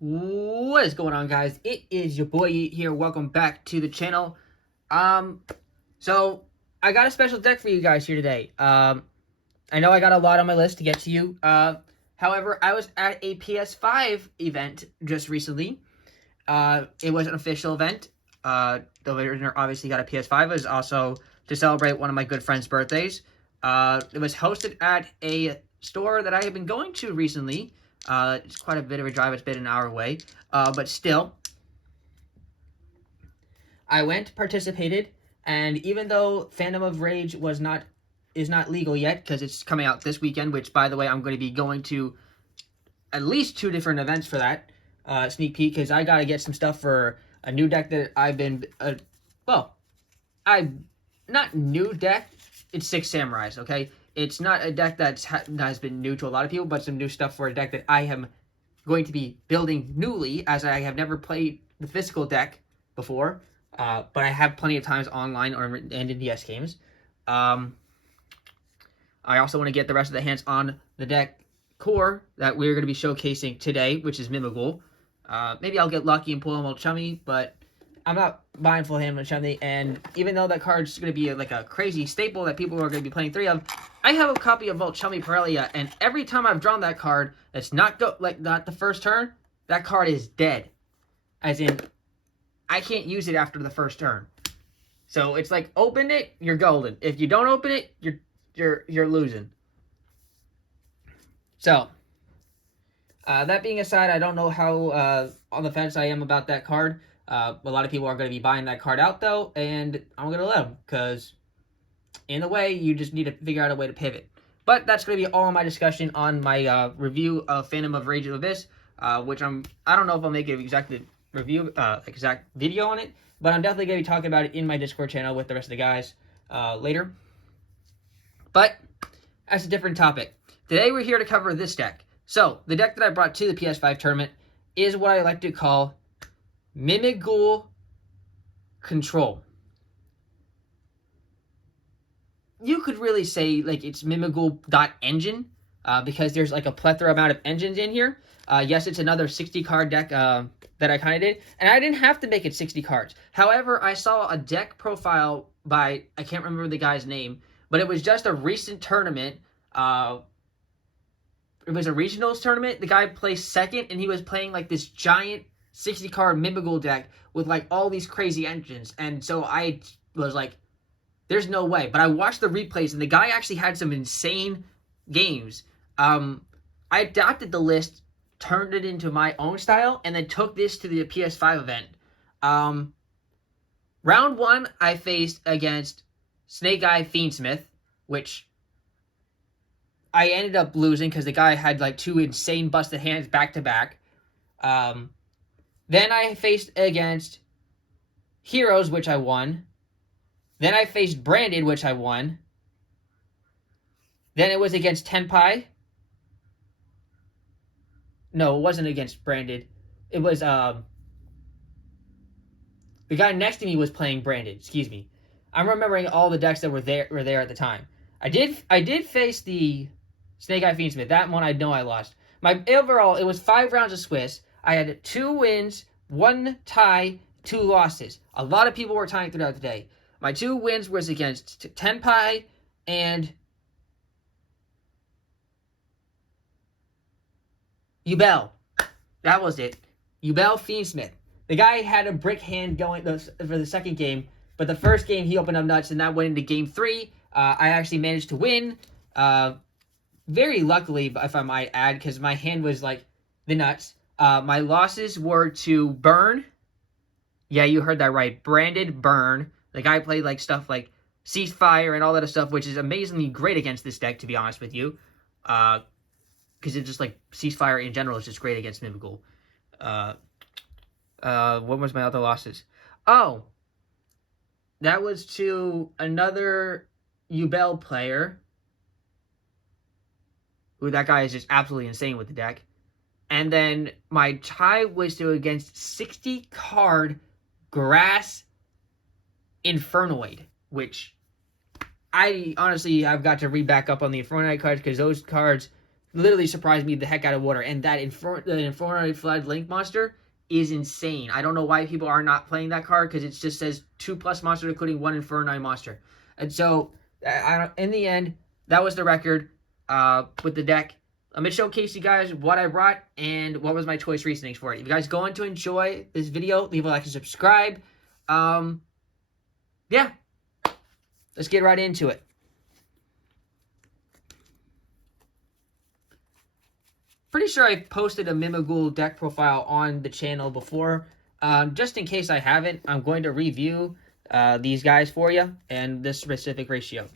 What is going on, guys? It is your boy here. Welcome back to the channel. So I got a special deck for you guys here today. I know I got a lot on my list to get to you. However, I was at a PS5 event just recently. It was an official event. The winner obviously got a PS5. It was also to celebrate one of my good friend's birthdays. It was hosted at a store that I have been going to recently. It's quite a bit of a drive. It's been an hour away. But still, I went, participated, and even though Phantom of Rage is not legal yet, because it's coming out this weekend, which, by the way, I'm going to be going to at least 2 different events for that sneak peek, because I got to get some stuff for a new deck that I've been, not new deck, it's 6 Samurais, okay? It's not a deck that has been new to a lot of people, but some new stuff for a deck that I am going to be building newly, as I have never played the physical deck before, but I have plenty of times online and in DS games. I also want to get the rest of the hands on the deck core that we're going to be showcasing today, which is Mimighoul. Maybe I'll get lucky and pull him old Chummy, but I'm not buying full hand with Chummy, and even though that card's going to be like a crazy staple that people are going to be playing 3 of, I have a copy of Chummy Parelia, and every time I've drawn that card, it's not the first turn, that card is dead. As in, I can't use it after the first turn. So it's like, open it, you're golden. If you don't open it, you're losing. So, that being aside, I don't know how on the fence I am about that card. A lot of people are going to be buying that card out, though, and I'm going to let them, because in a way, you just need to figure out a way to pivot. But that's going to be all my discussion on my review of Phantom of Rage of Abyss, which I don't know if I'll make an exact review, exact video on it, but I'm definitely going to be talking about it in my Discord channel with the rest of the guys later. But that's a different topic. Today, we're here to cover this deck. So, the deck that I brought to the PS5 tournament is what I like to call Mimighoul Control. You could really say like it's Mimighoul.engine because there's like a plethora amount of engines in here. Yes, it's another 60 card deck that I kind of did, and I didn't have to make it 60 cards. However, I saw a deck profile by, I can't remember the guy's name, but it was just a recent tournament. It was a regionals tournament. The guy placed second, and he was playing like this giant 60 card Mimighoul deck with like all these crazy engines, and so I was like, there's no way. But I watched the replays, and the guy actually had some insane games. I adapted the list, turned it into my own style, and then took this to the PS5 event. Round 1, I faced against Snake Eye Fiendsmith, which I ended up losing because the guy had like 2 insane busted hands back to back. Then I faced against Heroes, which I won. Then I faced Branded, which I won. Then it was against Tenpai. No, it wasn't against Branded. It was, the guy next to me was playing Branded, excuse me. I'm remembering all the decks that were there at the time. I did face the Snake Eye Fiendsmith. That one I know I lost. My overall, it was 5 rounds of Swiss. I had 2 wins, 1 tie, 2 losses. A lot of people were tying throughout the day. My 2 wins was against Tenpai and Yubel. That was it. Yubel Fiendsmith. The guy had a brick hand going for the second game, but the first game he opened up nuts, and that went into game 3. I actually managed to win. Very luckily, if I might add, because my hand was like the nuts. My losses were to Burn. Yeah, you heard that right. Branded Burn. The guy played like stuff like Ceasefire and all that stuff, which is amazingly great against this deck, to be honest with you. Because it's just like Ceasefire in general is just great against Mimighoul. What was my other losses? Oh, that was to another Yubel player. Ooh, that guy is just absolutely insane with the deck. And then my tie was to against 60 card Grass Infernoid, which I honestly, I've got to read back up on the Infernoid cards because those cards literally surprised me the heck out of water. And that the Inferno Flood Link monster is insane. I don't know why people are not playing that card, because it just says 2+ monster, including 1 Inferno monster. And so, in the end, that was the record with the deck. I'm going to showcase you guys what I brought and what was my choice reasonings for it. If you guys going to enjoy this video, leave a like and subscribe. Yeah, let's get right into it. Pretty sure I posted a Mimighoul deck profile on the channel before. Just in case I haven't, I'm going to review these guys for you and this specific ratio.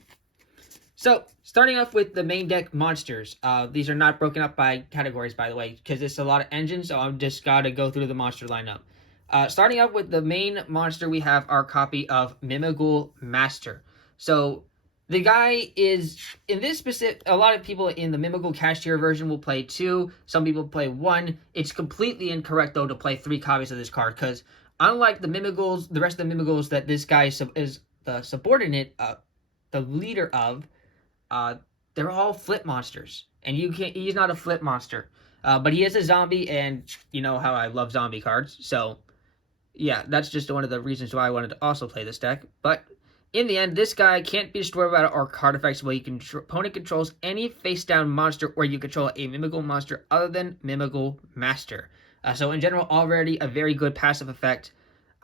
So, starting off with the main deck monsters. These are not broken up by categories, by the way, because it's a lot of engines, so I've just got to go through the monster lineup. Starting up with the main monster, we have our copy of Mimighoul Master. So, the guy is, in this specific, a lot of people in the Mimighoul cash tier version will play 2. Some people play 1. It's completely incorrect, though, to play 3 copies of this card, because unlike the Mimighouls, the rest of the Mimighouls that this guy is the subordinate, the leader of, they're all flip monsters, and he's not a flip monster, but he is a zombie, and you know how I love zombie cards, so yeah, that's just one of the reasons why I wanted to also play this deck. But in the end, this guy can't be destroyed by our card effects while opponent controls any face-down monster, or you control a Mimighoul monster other than Mimighoul Master. So in general, already a very good passive effect.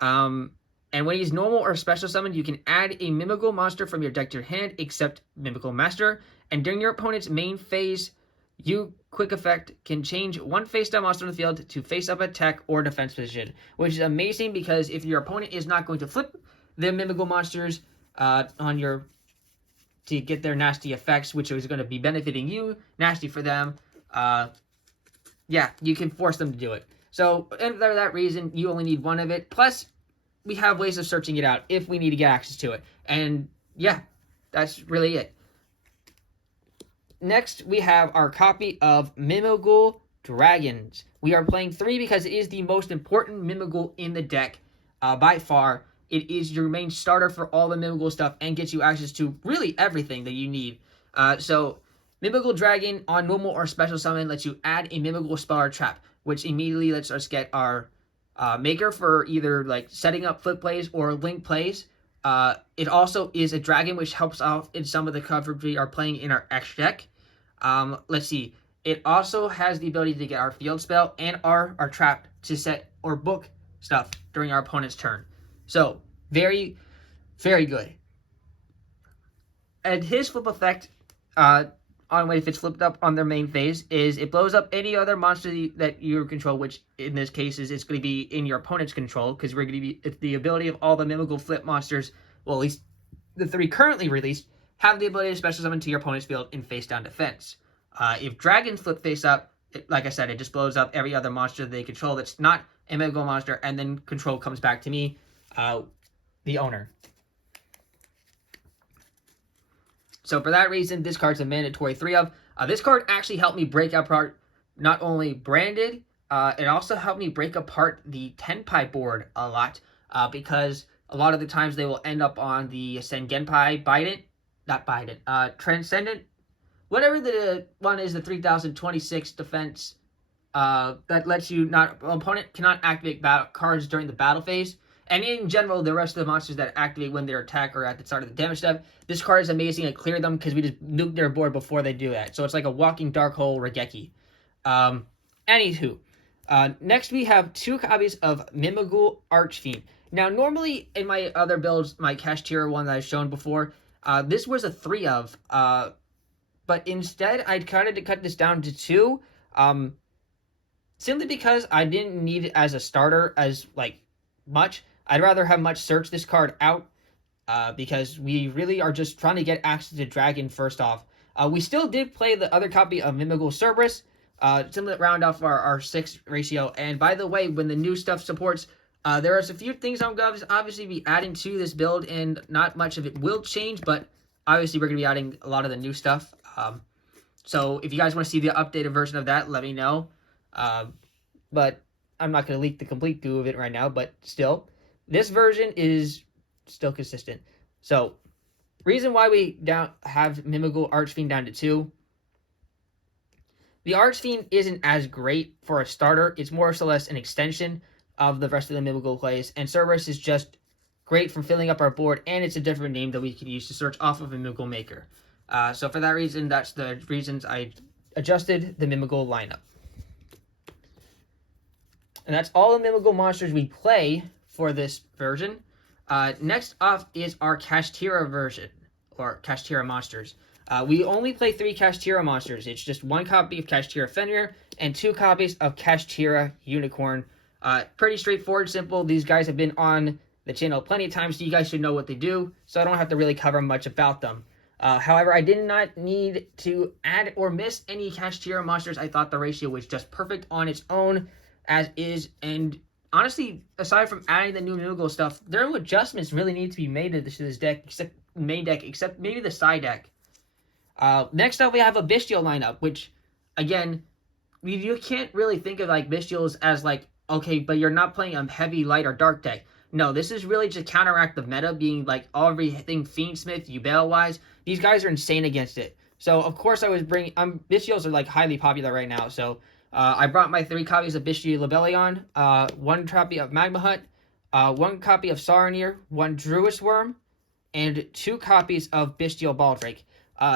And when he's normal or special summoned, you can add a Mimighoul monster from your deck to your hand, except Mimighoul Master. And during your opponent's main phase, you quick effect can change one face-down monster on the field to face-up attack or defense position, which is amazing because if your opponent is not going to flip the Mimighoul monsters on your to get their nasty effects, which is going to be benefiting you, nasty for them, yeah, you can force them to do it. So, and for that reason, you only need 1 of it. Plus, we have ways of searching it out if we need to get access to it. And yeah, that's really it. Next, we have our copy of Mimighoul Dragons. We are playing 3 because it is the most important Mimighoul in the deck by far. It is your main starter for all the Mimighoul stuff and gets you access to really everything that you need. So, Mimighoul Dragon on normal or special summon lets you add a Mimighoul spell or trap, which immediately lets us get our maker for either like setting up flip plays or link plays. It also is a dragon, which helps out in some of the coverage we are playing in our X deck. Let's see. It also has the ability to get our field spell and our trap to set or book stuff during our opponent's turn. So, very, very good. And his flip effect, if it's flipped up on their main phase, is it blows up any other monster that you control, which in this case is it's going to be in your opponent's control, because we're going to be, it's the ability of all the Mimighoul flip monsters, well, at least the 3 currently released, have the ability to special summon to your opponent's field in face down defense. If dragons flip face up, like I said, it just blows up every other monster they control that's not a Mimighoul monster, and then control comes back to me, the owner. So for that reason, this card's a mandatory 3 of. This card actually helped me break apart not only Branded, it also helped me break apart the Tenpai board a lot, because a lot of the times they will end up on the Sengenpai Transcendent, whatever the one is, the 3026 defense, that lets you opponent cannot activate cards during the battle phase. And in general, the rest of the monsters that activate when they attack or at the start of the damage step, this card is amazing to clear them because we just nuke their board before they do that. So it's like a walking dark hole Regeki. Anywho, next we have 2 copies of Mimighoul Archfiend. Now, normally in my other builds, my cash tier one that I've shown before, this was a 3 of, but instead I kind of cut this down to 2, simply because I didn't need it as a starter as like much. I'd rather have much search this card out, because we really are just trying to get access to Dragon first off. We still did play the other copy of Mimighoul Cerberus, simply to round off our 6 ratio. And by the way, when the new stuff supports, there are a few things I'm going to obviously be adding to this build, and not much of it will change, but obviously we're going to be adding a lot of the new stuff. So if you guys want to see the updated version of that, let me know. But I'm not going to leak the complete goo of it right now, but still, this version is still consistent. So, reason why we have Mimighoul Archfiend down to 2 The Archfiend isn't as great for a starter. It's more or less an extension of the rest of the Mimighoul plays, and Cerberus is just great for filling up our board, and it's a different name that we can use to search off of a Mimighoul maker. So for that reason, that's the reasons I adjusted the Mimighoul lineup. And that's all the Mimighoul monsters we play for this version. Next up is our Kashtira version, or Kashtira monsters. We only play 3 Kashtira monsters. It's just 1 copy of Kashtira Fenrir and 2 copies of Kashtira Unicorn. Pretty straightforward, simple. These guys have been on the channel plenty of times, so you guys should know what they do, so I don't have to really cover much about them. However, I did not need to add or miss any Kashtira monsters. I thought the ratio was just perfect on its own, as is, and honestly, aside from adding the new Mimighoul stuff, there are no adjustments really need to be made to this deck, except main deck, except maybe the side deck. Next up, we have a Bestial lineup, which, again, you can't really think of like Bestials as like, okay, but you're not playing a heavy light or dark deck. No, this is really to counteract the meta being like everything Fiendsmith, Yubel-wise. These guys are insane against it. So, of course, I was bringing... Bestials are like highly popular right now, so I brought my 3 copies of Bestial Lebellion, 1 copy of Magma Hut, 1 copy of Saronir, 1 Druis Worm, and 2 copies of Bestial Baldrake.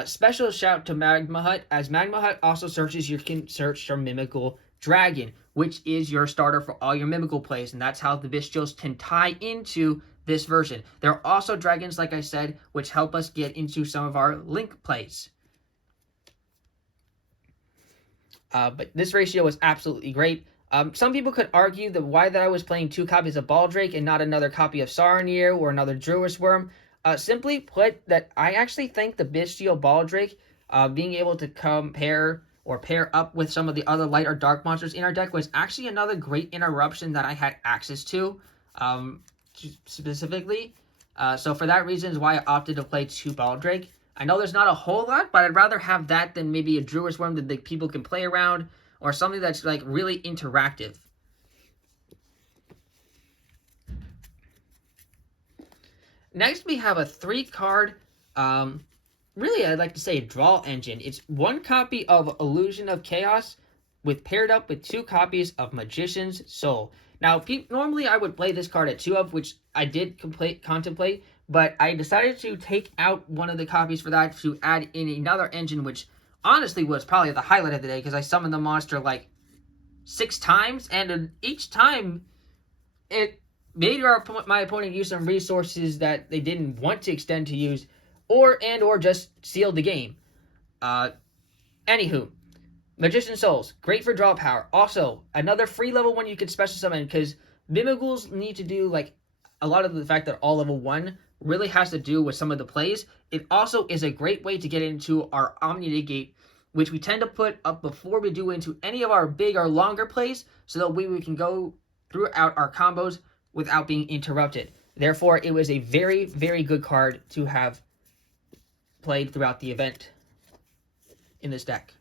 Special shout to Magma Hut, as Magma Hut also searches, you can search for Mimighoul Dragon, which is your starter for all your Mimighoul plays, and that's how the Bestials can tie into this version. There are also dragons, like I said, which help us get into some of our Link plays. But this ratio was absolutely great. Some people could argue that why that I was playing 2 copies of Baldrake and not another copy of Saronir or another Druis Worm. Simply put, that I actually think the Bestial Baldrake, being able to compare or pair up with some of the other light or dark monsters in our deck, was actually another great interruption that I had access to, specifically. So for that reason is why I opted to play 2 Baldrake. I know there's not a whole lot, but I'd rather have that than maybe a Druis Worm that the people can play around, or something that's like really interactive. Next, we have a 3-card, really I'd like to say a draw engine. It's 1 copy of Illusion of Chaos paired up with 2 copies of Magician's Soul. Now, normally I would play this card at 2 of, which I did contemplate, but I decided to take out one of the copies for that to add in another engine, which honestly was probably the highlight of the day, because I summoned the monster like 6 times, and each time it made my opponent use some resources that they didn't want to extend to use, or just sealed the game. Anywho, Magician Souls, great for draw power. Also, another free level 1 you could special summon, because Mimighouls need to do like a lot of the fact that all level 1 really has to do with some of the plays. It also is a great way to get into our Omni-Negate, which we tend to put up before we do into any of our big or longer plays, so that we can go throughout our combos without being interrupted. Therefore, it was a very, very good card to have played throughout the event in this deck.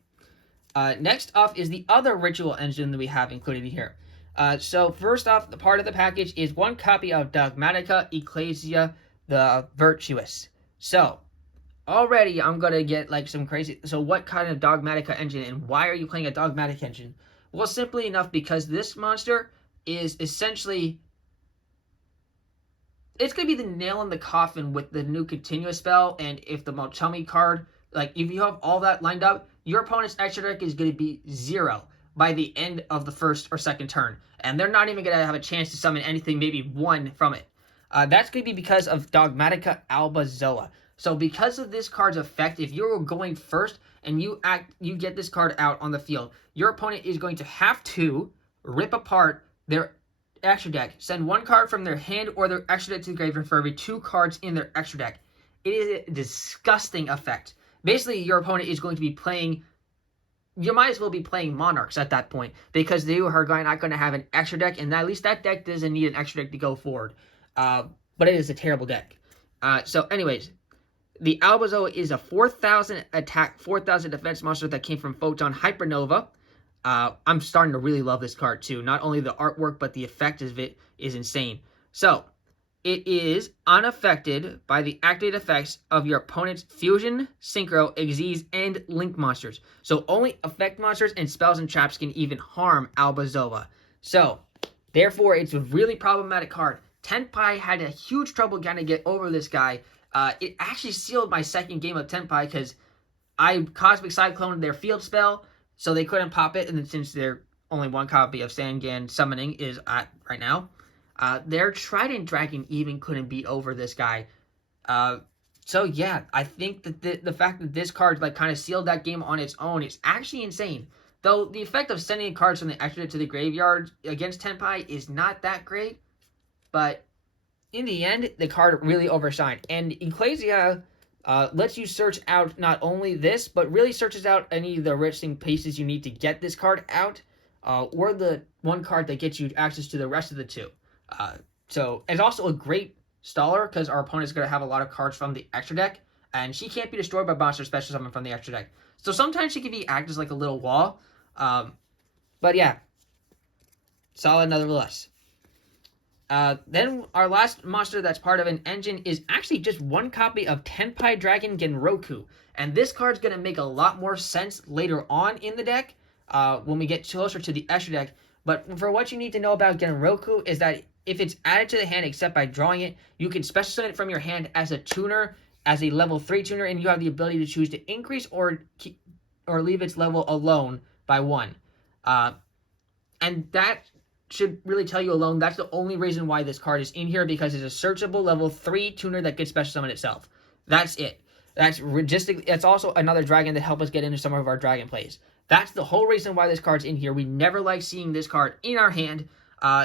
Next up is the other ritual engine that we have included here. So first off, the part of the package is 1 copy of Dogmatica Ecclesia the Virtuous. So, already I'm going to get like some crazy... So what kind of Dogmatica engine, and why are you playing a Dogmatic engine? Well, simply enough, because this monster is essentially... It's going to be the nail in the coffin with the new continuous spell, and if the Mochumi card, like if you have all that lined up, your opponent's extra deck is going to be 0 by the end of the first or second turn, and they're not even going to have a chance to summon anything, maybe 1 from it. That's going to be because of Dogmatica Albazoa. So because of this card's effect, if you're going first and you get this card out on the field, your opponent is going to have to rip apart their extra deck, send 1 card from their hand or their extra deck to the graveyard for every 2 cards in their extra deck. It is a disgusting effect. Basically, your opponent is going to be playing... You might as well be playing Monarchs at that point, because they are not going to have an extra deck, and at least that deck doesn't need an extra deck to go forward. But it is a terrible deck. So anyways, the Albazoa is a 4,000 attack, 4,000 defense monster that came from Photon Hypernova. I'm starting to really love this card too. Not only the artwork, but the effect of it is insane. So, It is unaffected by the activated effects of your opponent's fusion, synchro, exes, and link monsters. So only effect monsters and spells and traps can even harm Albazoa. So, therefore, it's a really problematic card. Tenpai had a huge trouble trying to get over this guy. It actually sealed my second game of Tenpai because I Cosmic Cyclone their field spell, so they couldn't pop it, and then since they're only one copy of Sangan Summoning is at right now, their Trident Dragon even couldn't beat over this guy. So yeah, I think that the fact that this card like kind of sealed that game on its own is actually insane. Though the effect of sending cards from the extra to the graveyard against Tenpai is not that great, but in the end, the card really overshined. And Ecclesia lets you search out not only this, but really searches out any of the riching pieces you need to get this card out, or the one card that gets you access to the rest of the two. So it's also a great staller because our opponent's going to have a lot of cards from the extra deck, and she can't be destroyed by monster special summon from the extra deck. So sometimes she can be act as like a little wall. But yeah, solid nonetheless. Then our last monster that's part of an engine is actually just one copy of Tenpai Dragon Genroku. And this card's going to make a lot more sense later on in the deck when we get closer to the extra deck. But for what you need to know about Genroku is that if it's added to the hand except by drawing it, you can special summon it from your hand as a tuner, as a level 3 tuner, and you have the ability to choose to increase or leave its level alone by 1. And that should really tell you alone that's the only reason why this card is in here, because it's a searchable level 3 tuner that gets special summon itself. That's it. That's also another dragon that help us get into some of our dragon plays. That's the whole reason why this card's in here. We never like seeing this card in our hand.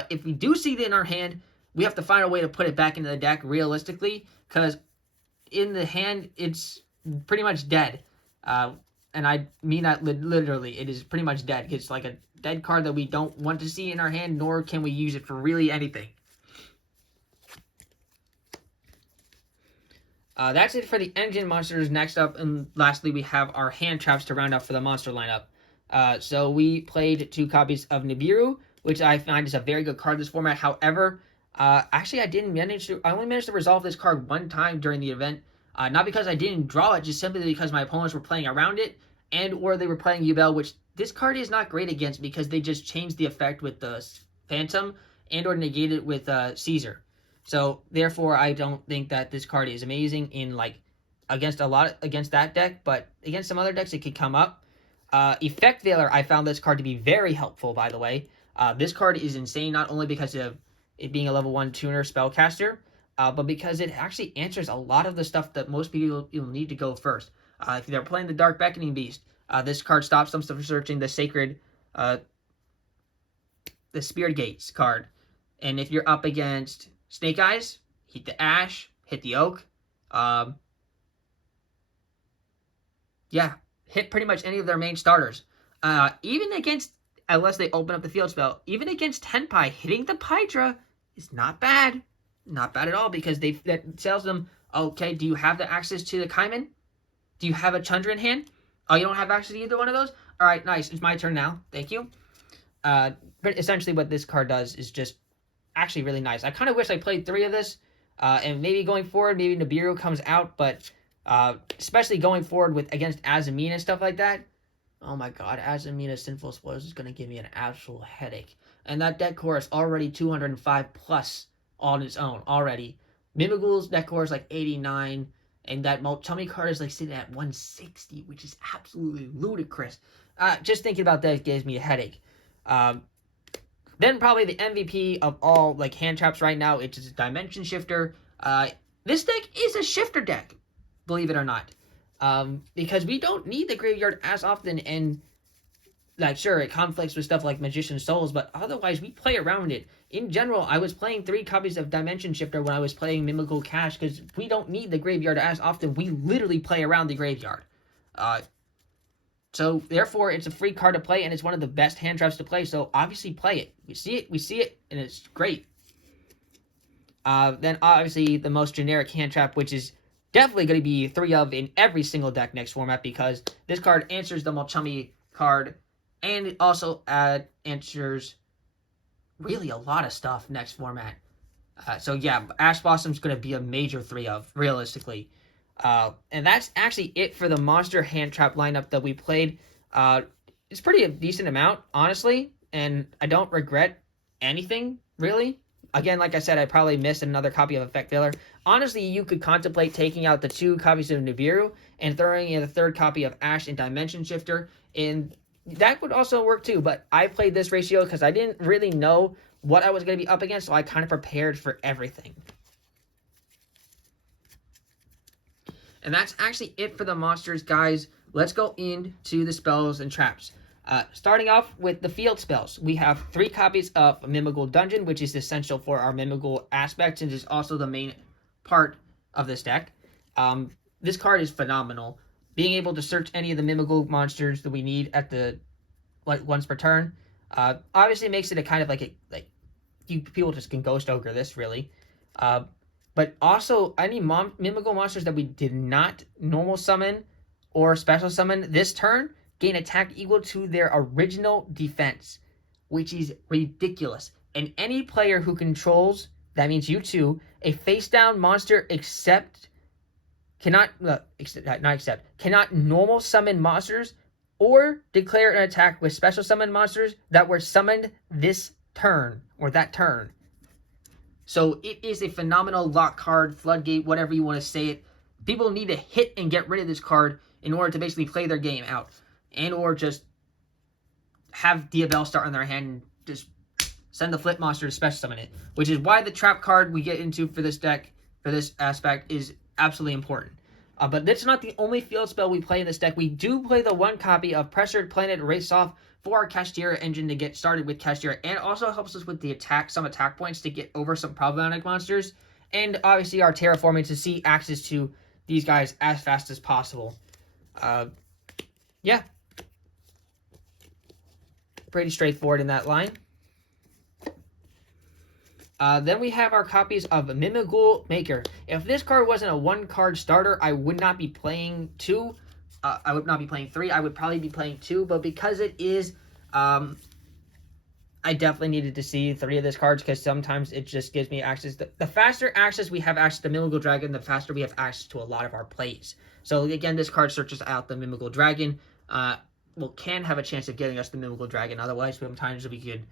If we do see it in our hand, we have to find a way to put it back into the deck realistically, because in the hand, it's pretty much dead. And I mean that literally. It is pretty much dead. It's like a dead card that we don't want to see in our hand, nor can we use it for really anything. That's it for the engine monsters. Next up, and lastly, we have our hand traps to round up for the monster lineup. So we played 2 copies of Nibiru, which I find is a very good card in this format. However, actually I only managed to resolve this card one time during the event. Not because I didn't draw it, just simply because my opponents were playing around it, and or they were playing Yubel, which this card is not great against because they just changed the effect with the Phantom and or negate it with Caesar. So therefore, I don't think that this card is amazing in like against that deck, but against some other decks it could come up. Effect Veiler, I found this card to be very helpful, by the way. This card is insane not only because of it being a level 1 tuner spellcaster, but because it actually answers a lot of the stuff that most people need to go first. If they're playing the Dark Beckoning Beast, this card stops them from searching the Sacred, the Spirit Gates card. And if you're up against Snake Eyes, hit the Ash, hit the Oak. Yeah, hit pretty much any of their main starters. Even against, unless they open up the field spell, even against Tenpai, hitting the Pydra is not bad. Not bad at all, because that tells them, okay, do you have the access to the Kaiman? Do you have a Chandra in hand? Oh, you don't have access to either one of those? All right, nice. It's my turn now. Thank you. But essentially what this card does is just actually really nice. I kind of wish I played 3 of this, and maybe going forward, maybe Nibiru comes out, but especially going forward with against Azamina and stuff like that. Oh my god, Azamina's Sinful Spoils is going to give me an actual headache. And that deck core is already 205 plus on its own already. Mimighoul's deck core is like 89, and that Multummy card is like sitting at 160, which is absolutely ludicrous. Just thinking about that gives me a headache. Then probably the MVP of all like hand traps right now, it's just a Dimension Shifter. This deck is a shifter deck, believe it or not. Because we don't need the graveyard as often, and like sure it conflicts with stuff like Magician's Souls, but otherwise we play around it. In general, I was playing 3 copies of Dimension Shifter when I was playing Mimighoul Cash because we don't need the graveyard as often. We literally play around the graveyard. So therefore it's a free card to play, and it's one of the best hand traps to play, so obviously play it. We see it, and it's great. Then obviously the most generic hand trap, which is definitely going to be 3 of in every single deck next format, because this card answers the Mulchummy card, and it also answers really a lot of stuff next format. So yeah, Ash Blossom's going to be a major 3 of, realistically. And that's actually it for the monster hand trap lineup that we played. It's pretty a decent amount, honestly, and I don't regret anything, really. Again, like I said, I probably missed another copy of Effect Filler. Honestly, you could contemplate taking out the 2 copies of Nibiru and throwing in a 3rd copy of Ash and Dimension Shifter, and that would also work too, but I played this ratio because I didn't really know what I was going to be up against, so I kind of prepared for everything. And that's actually it for the monsters, guys. Let's go into the spells and traps. Starting off with the field spells, we have 3 copies of Mimighoul Dungeon, which is essential for our Mimighoul aspect, and is also the main part of this deck. This card is phenomenal. Being able to search any of the Mimighoul monsters that we need at the once per turn, obviously makes it a kind of like people just can ghost ogre this, really. But also any Mimighoul monsters that we did not normal summon or special summon this turn gain attack equal to their original defense, which is ridiculous. And any player who controls, that means you too, a face down monster cannot normal summon monsters or declare an attack with special summon monsters that were summoned this turn or that turn. So it is a phenomenal lock card, floodgate, whatever you want to say it. People need to hit and get rid of this card in order to basically play their game out. And or just have Diabell start on their hand and just send the flip monster to special summon it. Which is why the trap card we get into for this deck, for this aspect, is absolutely important. But that's not the only field spell we play in this deck. We do play the 1 copy of Pressured Planet Race Off for our Kashtira engine to get started with Kashtira, and also helps us with the some attack points to get over some problematic monsters, and obviously our terraforming to see access to these guys as fast as possible. Yeah. Pretty straightforward in that line. Then we have our copies of Mimighoul Maker. If this card wasn't a 1-card starter, I would not be playing 2. I would not be playing 3. I would probably be playing 2. But because it is, I definitely needed to see 3 of these cards because sometimes it just gives me access. The faster access we have access to Mimighoul Dragon, the faster we have access to a lot of our plays. So again, this card searches out the Mimighoul Dragon. Can have a chance of getting us the Mimighoul Dragon. Otherwise, sometimes we could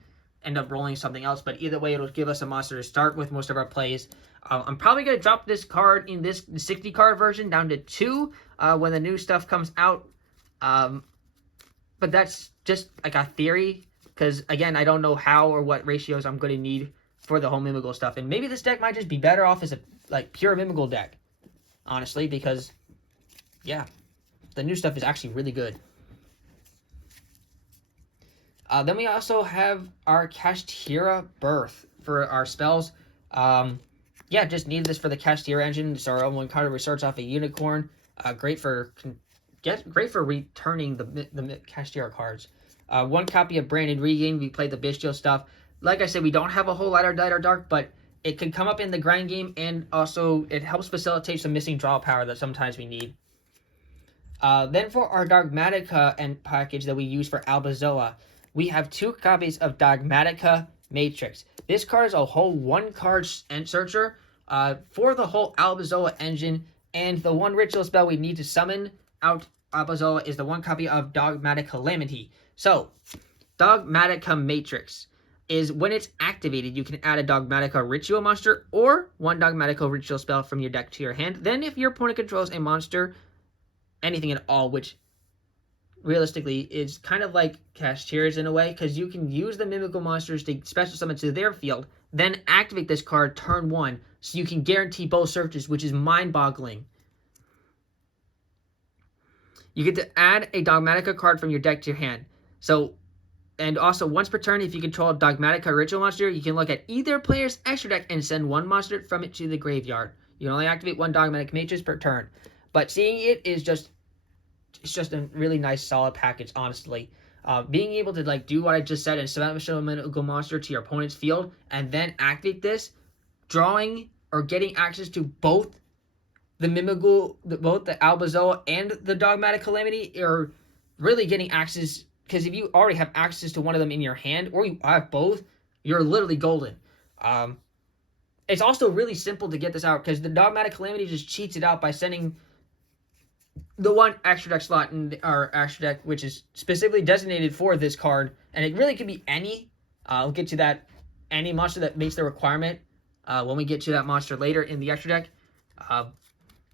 end up rolling something else, but either way, it'll give us a monster to start with most of our plays. I'm probably going to drop this card in this 60 card version down to 2 when the new stuff comes out. But that's just like a theory, because again, I don't know how or what ratios I'm going to need for the whole Mimighoul stuff, and maybe this deck might just be better off as a pure Mimighoul deck, honestly, because yeah, the new stuff is actually really good. Then we also have our Kashtira Birth for our spells. Just needed this for the Kashtira engine. It's our own 1 card. We search off a unicorn. Great for returning the Kashtira cards. 1 copy of Branded Regain. We played the Bestial stuff. Like I said, we don't have a whole lot of Light or Dark, but it can come up in the grind game, and also it helps facilitate some missing draw power that sometimes we need. Then for our Dogmatica and package that we use for Albazoa, we have 2 copies of Dogmatica Matrix. This card is a whole 1-card searcher for the whole Albazoa engine, and the 1 ritual spell we need to summon out Albazoa is the 1 copy of Dogmatic Calamity. So, Dogmatica Matrix is when it's activated, you can add a Dogmatica Ritual monster or 1 Dogmatica Ritual spell from your deck to your hand. Then if your opponent controls a monster, anything at all, which realistically is kind of like Kashtira's in a way, because you can use the Mimighoul monsters to special summon to their field, then activate this card turn 1, so you can guarantee both searches, which is mind-boggling. You get to add a Dogmatica card from your deck to your hand. So, and also once per turn, if you control a Dogmatica Ritual monster, you can look at either player's extra deck and send 1 monster from it to the graveyard. You can only activate 1 Dogmatic Matrix per turn. But seeing it is just, it's just a really nice, solid package, honestly. Being able to do what I just said and summon a Mimighoul monster to your opponent's field and then activate this, drawing or getting access to both the Mimighoul, both the Albazoa and the Dogmatic Calamity, or really getting access, because if you already have access to one of them in your hand, or you have both, you're literally golden. it's also really simple to get this out because the Dogmatic Calamity just cheats it out by sending the one extra deck slot in our extra deck, which is specifically designated for this card, and it really could be any. I'll get to that, any monster that meets the requirement when we get to that monster later in the extra deck.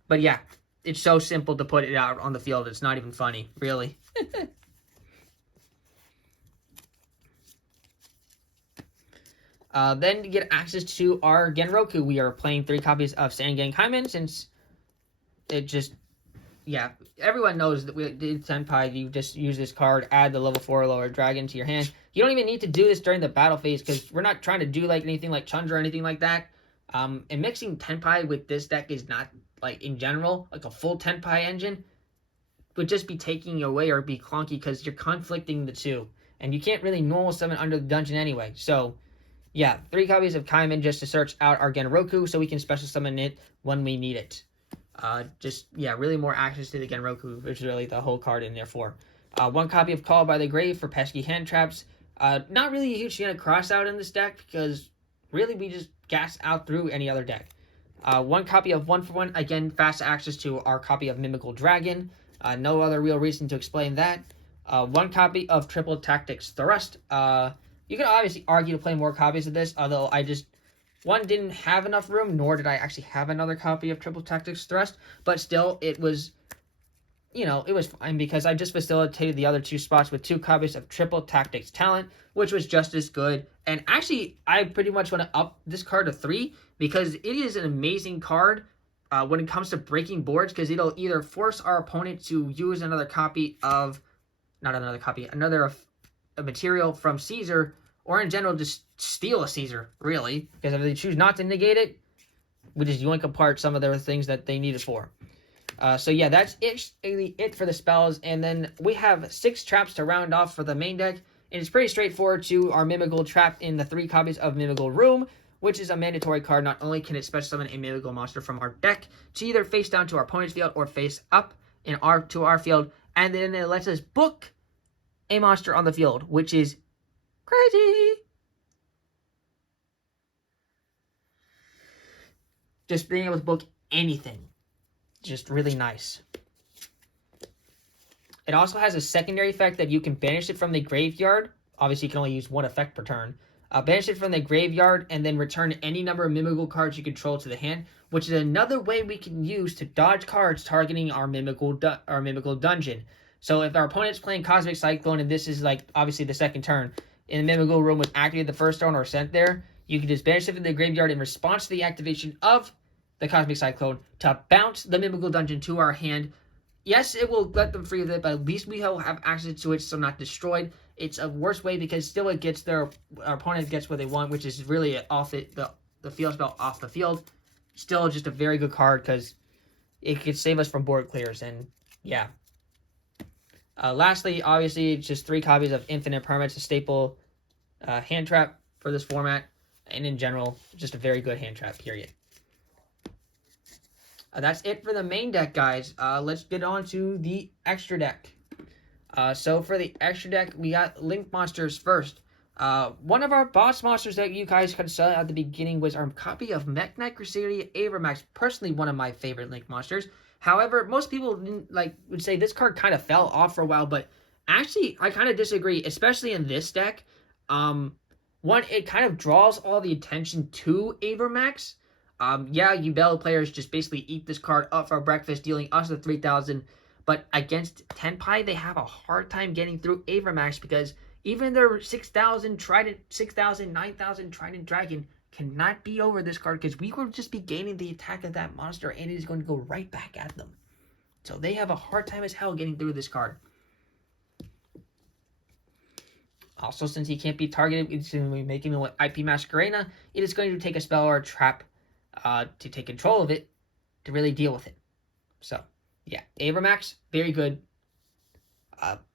But yeah, it's so simple to put it out on the field. It's not even funny, really. Then to get access to our Genroku, we are playing 3 copies of Sangang Kaiman since it just, yeah, everyone knows that we did Senpai. You just use this card, add the level 4 lower dragon to your hand. You don't even need to do this during the battle phase because we're not trying to do like anything like Chandra or anything like that. And mixing Tenpai with this deck is not, like, in general, like a full Tenpai engine would just be taking away or be clunky because you're conflicting the two. And you can't really normal summon under the dungeon anyway. So, yeah, 3 copies of Kaiman just to search out our Genroku so we can special summon it when we need it. Just, yeah, really more access to the Genroku, which is really the whole card in there for. 1 copy of Call by the Grave for pesky hand traps. Not really a huge fan of cross out in this deck because really we just gas out through any other deck. 1 copy of 1-for-1, again, fast access to our copy of Mimighoul Dragon. No other real reason to explain that. 1 copy of Triple Tactics Thrust. You can obviously argue to play more copies of this, although I just, one, didn't have enough room, nor did I actually have another copy of Triple Tactics Thrust, but still, it was, you know, it was fine because I just facilitated the other 2 spots with 2 copies of Triple Tactics Talent, which was just as good. And actually, I pretty much want to up this card to 3 because it is an amazing card when it comes to breaking boards because it'll either force our opponent to use another copy of, not another copy, another a material from Caesar, or in general just steal a Caesar, really, because if they choose not to negate it, we just yoink apart some of their things that they need it for. So yeah, that's it for the spells, and then we have 6 traps to round off for the main deck, and it's pretty straightforward to our Mimighoul trap in the 3 copies of Mimighoul Room, which is a mandatory card. Not only can it special summon a Mimighoul monster from our deck to either face down to our opponent's field or face up to our field, and then it lets us book a monster on the field, which is crazy. Just being able to book anything. Just really nice. It also has a secondary effect that you can banish it from the graveyard. Obviously, you can only use 1 effect per turn. Banish it from the graveyard and then return any number of Mimighoul cards you control to the hand, which is another way we can use to dodge cards targeting our Mimighoul dungeon. So if our opponent's playing Cosmic Cyclone and this is like obviously the second turn, and the Mimighoul Room was activated the first turn or sent there, you can just banish it from the graveyard in response to the activation of the Cosmic Cyclone to bounce the Mimighoul dungeon to our hand. Yes, it will let them free of it, but at least we will have access to it so not destroyed. It's a worse way because still it gets our opponent gets what they want, which is really the field spell off the field. Still just a very good card because it could save us from board clears, and yeah. Lastly, obviously, it's just 3 copies of Infinite Permits, a staple hand trap for this format, and in general, just a very good hand trap, period. That's it for the main deck, guys. Let's get on to the extra deck. So for the extra deck, we got Link Monsters first. One of our boss monsters that you guys could sell at the beginning was our copy of Mech Knight Crusader Avermax. Personally, one of my favorite Link monsters. However, most people would say this card kind of fell off for a while, but actually, I kind of disagree, especially in this deck. One, it kind of draws all the attention to Avermax. Yeah, you Bell players just basically eat this card up for breakfast, dealing us the 3,000. But against Tenpai, they have a hard time getting through Avermax because even their 6,000 Trident, 6,000, 9,000 Trident Dragon cannot be over this card because we will just be gaining the attack of that monster and it is going to go right back at them. So they have a hard time as hell getting through this card. Also, since he can't be targeted, it's going to be making him with IP Masquerena. It is going to take a spell or a trap to take control of it to really deal with it. So, yeah, Avermax, very good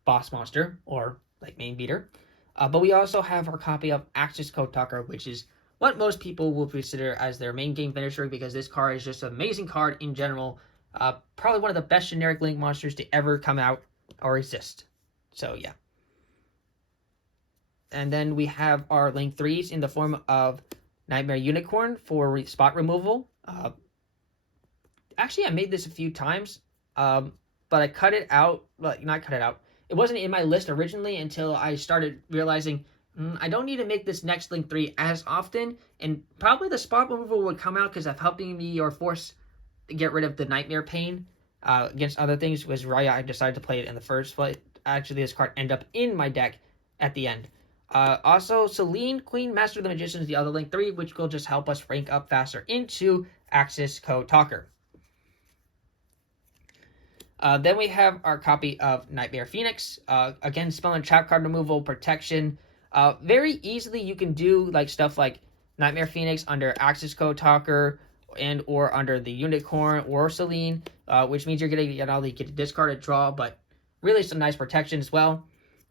boss monster or like main beater. But we also have our copy of Axis Kotaker, which is what most people will consider as their main game finisher because this card is just an amazing card in general. Probably one of the best generic Link monsters to ever come out or exist. So, yeah. And then we have our Link 3s in the form of Nightmare Unicorn for spot removal. Actually, I made this a few times, but I cut it out. Like, not cut it out. It wasn't in my list originally until I started realizing I don't need to make this next Link 3 as often, and probably the spot removal would come out because of helping me or force to get rid of the Nightmare Pain against other things, was why I decided to play it in the first place. Actually, this card ended up in my deck at the end. Also, Celine, Queen, Master of the Magicians, the other Link 3, which will just help us rank up faster into Axis Code Talker. Then we have our copy of Nightmare Phoenix. Again, spell and trap card removal, protection. Very easily you can do like stuff like Nightmare Phoenix under Axis Code Talker and or under the Unicorn or Celine, which means you're going to not only get to discard a draw, but really some nice protection as well.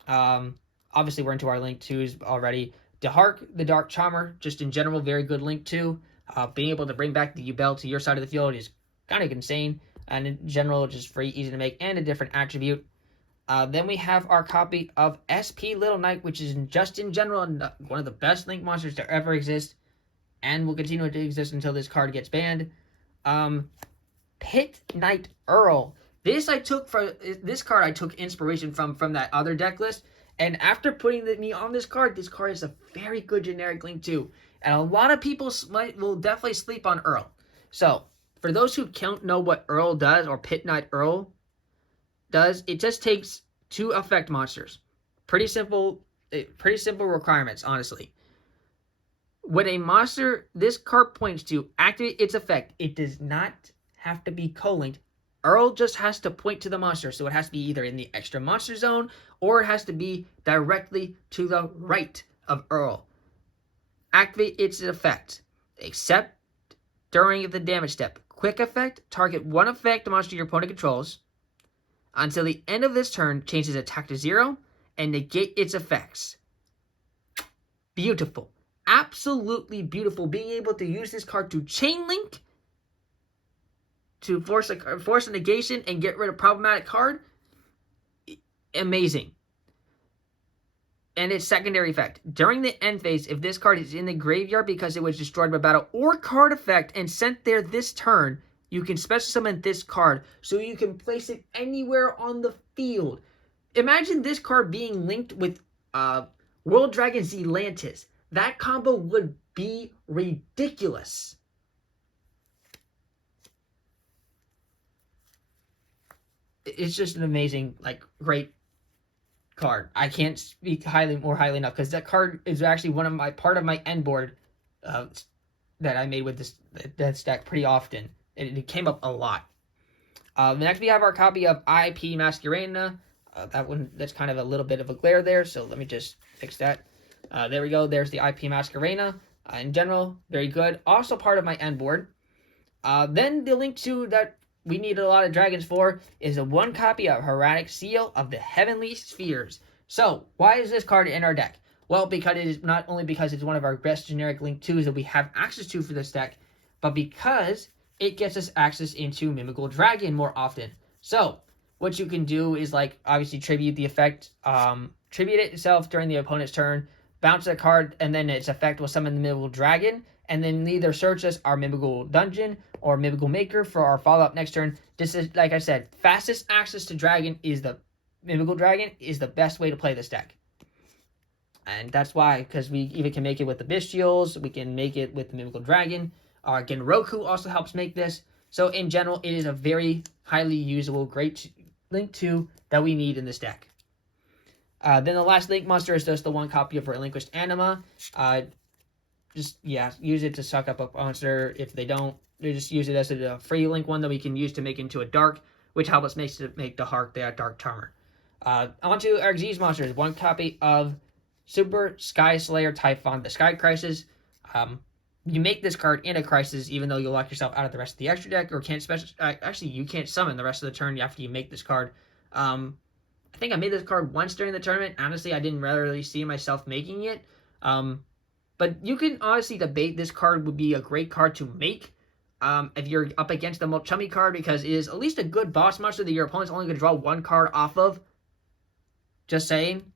Obviously, we're into our Link 2s already. DeHark, the Dark Charmer, just in general, very good Link 2. Being able to bring back the Yubel to your side of the field is kind of insane. And in general, just very easy to make and a different attribute. Then we have our copy of SP Little Knight, which is just in general one of the best Link monsters to ever exist, and will continue to exist until this card gets banned. Pit Knight Earl. This card I took inspiration from that other deck list, and after putting me on this card is a very good generic Link 2, and a lot of people will definitely sleep on Earl. So, for those who don't know what Earl does, or Pit Knight Earl does, it just takes 2 effect monsters. Pretty simple requirements, honestly. When a monster this card points to activate its effect, it does not have to be co-linked. Earl just has to point to the monster, so it has to be either in the extra monster zone, or it has to be directly to the right of Earl. Activate its effect, except during the damage step. Quick effect, target 1 effect monster your opponent controls. Until the end of this turn, change its attack to 0 and negate its effects. Beautiful. Absolutely beautiful. Being able to use this card to chain link, to force a negation and get rid of problematic card. Amazing. And its secondary effect. During the end phase, if this card is in the graveyard because it was destroyed by battle or card effect and sent there this turn, you can special summon this card so you can place it anywhere on the field. Imagine this card being linked with World Dragon Zealantis. That combo would be ridiculous. It's just an amazing, great card. I can't speak more highly enough, because that card is actually part of my end board that I made with this deck pretty often. It came up a lot. Next we have our copy of IP Masquerena. That's kind of a little bit of a glare there, so let me just fix that. There we go. There's the IP Masquerena. In general, very good. Also part of my end board. Then the Link 2 that we need a lot of dragons for is a 1 copy of Heraldic Seal of the Heavenly Spheres. So, why is this card in our deck? Well, because it is not only because it's one of our best generic Link 2s that we have access to for this deck, but because it gets us access into Mimighoul Dragon more often. So, what you can do is, obviously tribute the effect, tribute it itself during the opponent's turn, bounce that card, and then its effect will summon the Mimighoul Dragon, and then either search us our Mimighoul Dungeon or Mimighoul Maker for our follow-up next turn. This is, like I said, fastest access to Dragon is the Mimighoul Dragon is the best way to play this deck. And that's why, because we even can make it with the Bestials, we can make it with the Mimighoul Dragon. Again, Roku also helps make this. So in general, it is a very highly usable, great Link 2 that we need in this deck. Then the last Link monster is just the 1 copy of Relinquished Anima. Use it to suck up a monster. If they don't, they just use it as a free Link 1 that we can use to make into a Dark, which helps us make the Hark the Dark Charmer. Onto our Xyz monsters. 1 copy of Super Sky Slayer Typhon, the Sky Crisis. You make this card in a Crisis, even though you'll lock yourself out of the rest of the extra deck, or can't actually, you can't summon the rest of the turn after you make this card. I think I made this card once during the tournament. Honestly, I didn't really see myself making it. But you can honestly debate this card would be a great card to make if you're up against the Mulchummy card, because it is at least a good boss monster that your opponent's only going to draw 1 card off of. Just saying.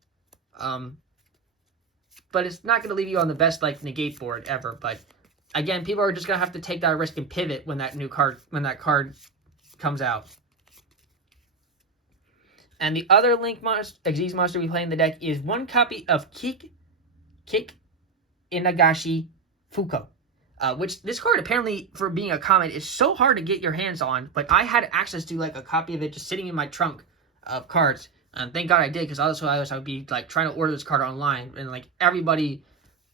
but it's not going to leave you on the best like negate board ever. But again, people are just going to have to take that risk and pivot when that card comes out. And the other Link Xyz monster we play in the deck is one copy of Kick Inagashi Fuko. Which this card apparently, for being a comet, is so hard to get your hands on, but I had access to like a copy of it just sitting in my trunk of cards. And thank God I did, because otherwise I would be like trying to order this card online, and like everybody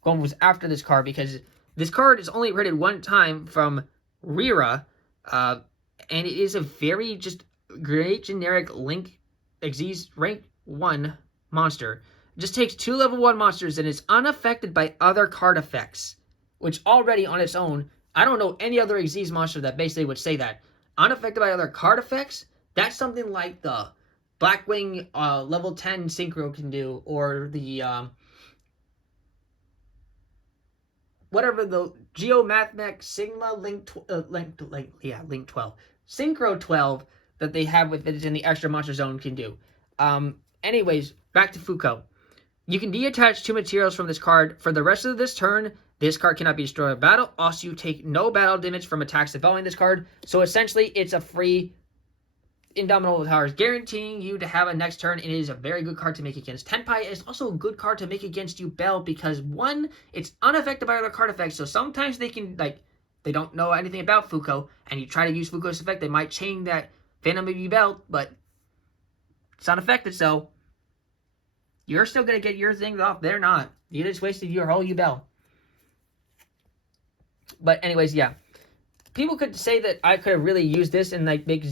was after this card, because this card is only printed one time from Rira, and it is a very just great generic Link Xyz rank 1 monster. It just takes 2 level 1 monsters and is unaffected by other card effects. Which already on its own, I don't know any other Xyz monster that basically would say that. Unaffected by other card effects? That's something like the Blackwing level 10 Synchro can do, or the whatever the Geomathmech Sigma Link 12 Synchro 12 that they have with it in the extra monster zone can do. Anyways, back to Fuko. You can detach 2 materials from this card for the rest of this turn. This card cannot be destroyed in battle. Also, you take no battle damage from attacks involving this card. So essentially, it's a free Indomitable Towers, guaranteeing you to have a next turn. It is a very good card to make against Tenpai. It's also a good card to make against Yubel because, one, it's unaffected by other card effects. So sometimes they can, like, they don't know anything about Fuko, and you try to use Fuko's effect, they might chain that Phantom of Yubel, but it's unaffected, so you're still going to get your things off. They're not. You just wasted your whole Yubel. But anyways, yeah. People could say that I could have really used this and like made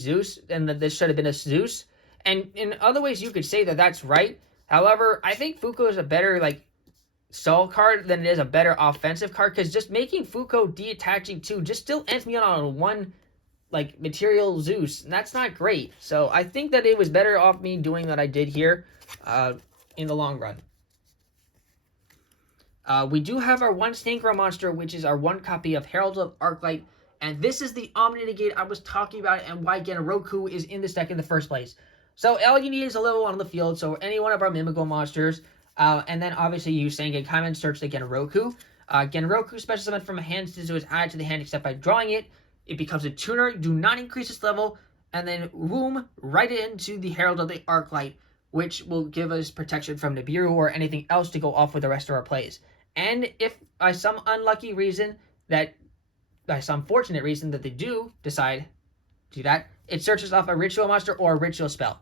Zeus, and that this should have been a Zeus. And in other ways, you could say that that's right. However, I think Fuko is a better like soul card than it is a better offensive card, because just making Fuko detaching 2 just still ends me on 1 like material Zeus, and that's not great. So I think that it was better off me doing what I did here in the long run. We do have our 1 Synchro monster, which is our 1 copy of Herald of Arclight, and this is the Omni Negate I was talking about and why Genroku is in this deck in the first place. So all you need is a level 1 on the field, so any one of our Mimighoul monsters, and then obviously you Sengen Kaiman search the Genroku. Genroku special summon from a hand since it was added to the hand except by drawing it. It becomes a tuner, do not increase its level, and then boom, right into the Herald of the Arclight, which will give us protection from Nibiru or anything else to go off with the rest of our plays. And if by some unlucky reason by some fortunate reason that they do decide to do that, it searches off a ritual monster or a ritual spell.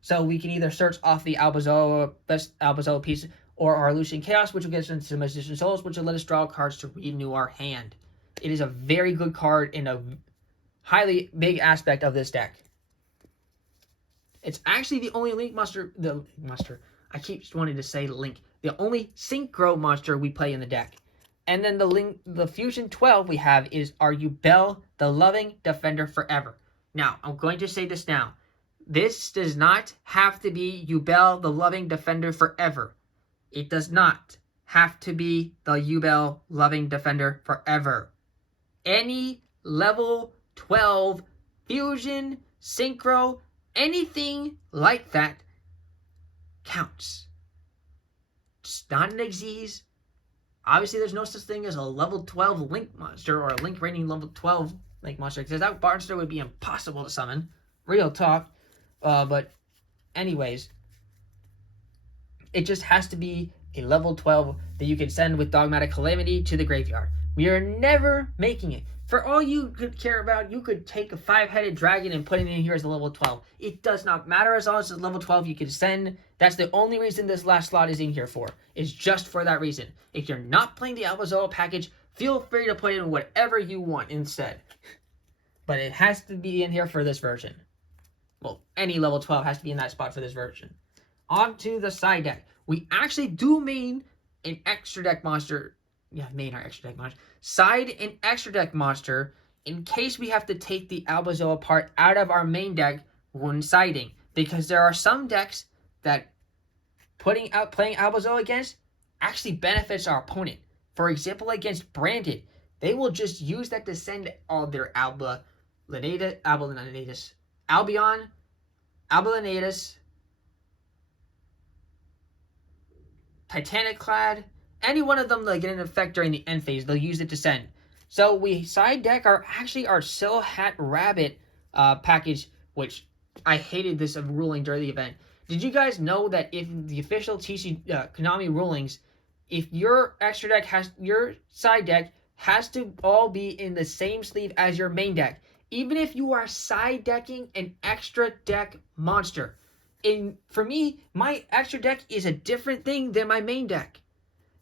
So we can either search off the best Albazoa piece, or our Lucian Chaos, which will get us into Magician Souls, which will let us draw cards to renew our hand. It is a very good card in a highly big aspect of this deck. It's actually the only Link monster, I keep wanting to say Link, the only Synchro monster we play in the deck. And then the Fusion 12 we have is our Yubel, the Loving Defender Forever. Now, I'm going to say this now. This does not have to be Yubel, the Loving Defender Forever. It does not have to be the Yubel, Loving Defender Forever. Any level 12 Fusion, Synchro, anything like that counts. It's not an Xyz. Obviously, there's no such thing as a level 12 Link monster or a Link rating level 12 Link monster, because that monster would be impossible to summon. Real talk. But anyways, it just has to be a level 12 that you can send with Dogmatic Calamity to the graveyard. We are never making it. For all you could care about, you could take a 5-headed dragon and put it in here as a level 12. It does not matter, as long as it's level 12 you can send. That's the only reason this last slot is in here for. It's just for that reason. If you're not playing the Albazoa package, feel free to put in whatever you want instead. But it has to be in here for this version. Well, any level 12 has to be in that spot for this version. On to the side deck. We actually do main an extra deck monster. Yeah, main our extra deck monster. Side an extra deck monster in case we have to take the Albazoa part out of our main deck when siding. Because there are some decks that playing Albazoa against actually benefits our opponent. For example, against Branded, they will just use that to send all their Albion, Albinatus, Titanic Clad, any one of them that get an effect during the end phase, they'll use it to send. So we side deck our Silhouette Rabbit package, which I hated this ruling during the event. Did you guys know that if the official Konami rulings, if your extra deck your side deck has to all be in the same sleeve as your main deck, even if you are side decking an extra deck monster. For me, my extra deck is a different thing than my main deck.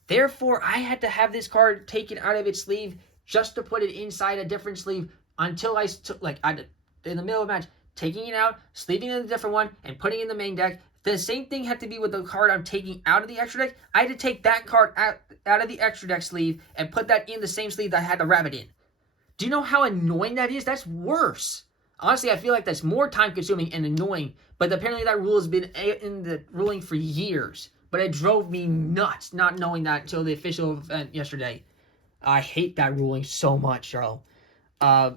Therefore, I had to have this card taken out of its sleeve just to put it inside a different sleeve until in the middle of the match, taking it out, sleeving it in a different one, and putting it in the main deck. The same thing had to be with the card I'm taking out of the extra deck. I had to take that card out of the extra deck sleeve and put that in the same sleeve that I had the rabbit in. Do you know how annoying that is? That's worse. Honestly, I feel like that's more time-consuming and annoying, but apparently that rule has been in the ruling for years. But it drove me nuts not knowing that until the official event yesterday. I hate that ruling so much, Charles.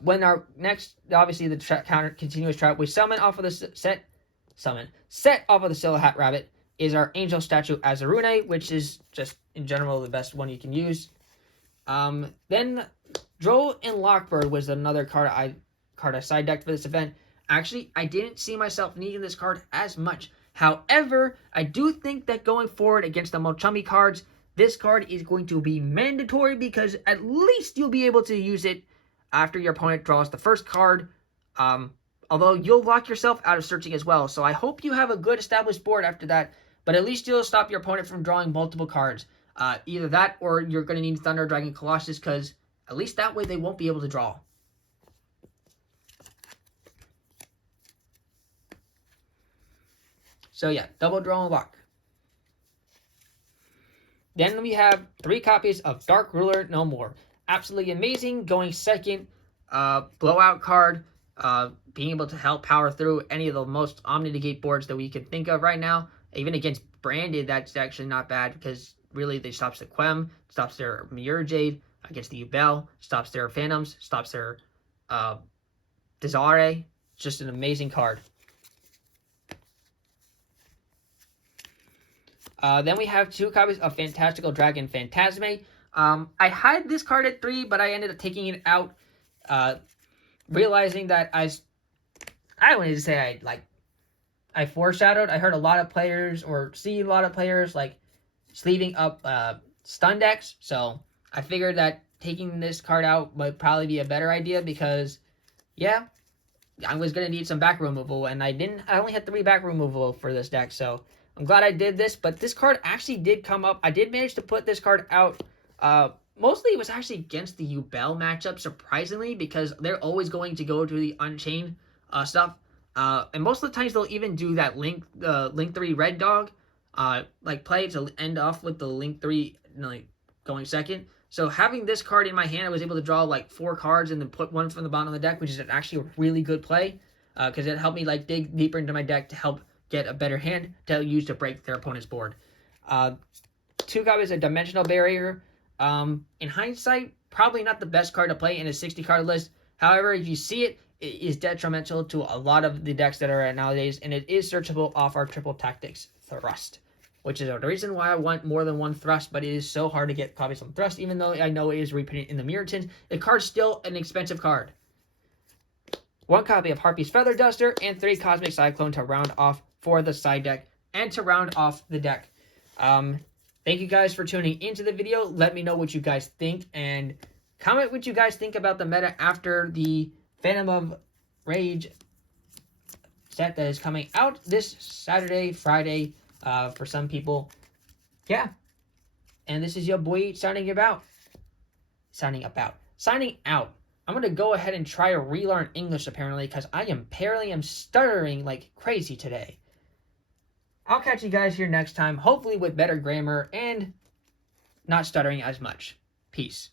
When our next, obviously the counter continuous trap, we summon off of the set off of the Silhouette Rabbit is our Angel Statue Azarune, which is just in general the best one you can use. Then Droll and Lockbird was another card I side decked for this event. Actually, I didn't see myself needing this card as much. However, I do think that going forward against the Mochumbi cards, this card is going to be mandatory because at least you'll be able to use it after your opponent draws the first card. Although you'll lock yourself out of searching as well. So I hope you have a good established board after that. But at least you'll stop your opponent from drawing multiple cards. Either that or you're going to need Thunder Dragon Colossus because at least that way they won't be able to draw. So yeah, double draw and lock. Then we have 3 copies of Dark Ruler No More. Absolutely amazing. Going second. Blowout card. Being able to help power through any of the most Omni-Negate boards that we can think of right now. Even against Branded, that's actually not bad because really they stops the Quem, stops their Jade against the Yubel, stops their Phantoms, stops their Desare. Just an amazing card. Then we have 2 copies of Fantastical Dragon Phantasme. I had this card at 3, but I ended up taking it out, realizing that I wanted to say I foreshadowed. I heard a lot of players see a lot of players like sleeving up stun decks, so I figured that taking this card out would probably be a better idea because, yeah, I was gonna need some back removal, and I only had 3 back removal for this deck, so I'm glad I did this. But this card actually did come up. I did manage to put this card out. Mostly it was actually against the Yubel matchup, surprisingly, because they're always going to go to the Unchained stuff. And most of the times they'll even do that Link 3 Red Dog play to end off with the Link 3 going second. So having this card in my hand, I was able to draw 4 cards and then put one from the bottom of the deck, which is actually a really good play because it helped me dig deeper into my deck to help get a better hand to use to break their opponent's board. 2 copies of Dimensional Barrier. In hindsight, probably not the best card to play in a 60-card list. However, if you see it, it is detrimental to a lot of the decks that are at nowadays, and it is searchable off our Triple Tactics Thrust, which is the reason why I want more than 1 Thrust, but it is so hard to get copies of Thrust, even though I know it is reprinted in the Mirror Tint. The card's still an expensive card. 1 copy of Harpy's Feather Duster, and 3 Cosmic Cyclone to round off for the side deck, and to round off the deck. Thank you guys for tuning into the video. Let me know what you guys think, and comment what you guys think about the meta after the Phantom of Rage set that is coming out this Saturday, Friday, for some people. Yeah. And this is your boy signing out. I'm going to go ahead and try to relearn English, apparently, because I am stuttering like crazy today. I'll catch you guys here next time, hopefully with better grammar and not stuttering as much. Peace.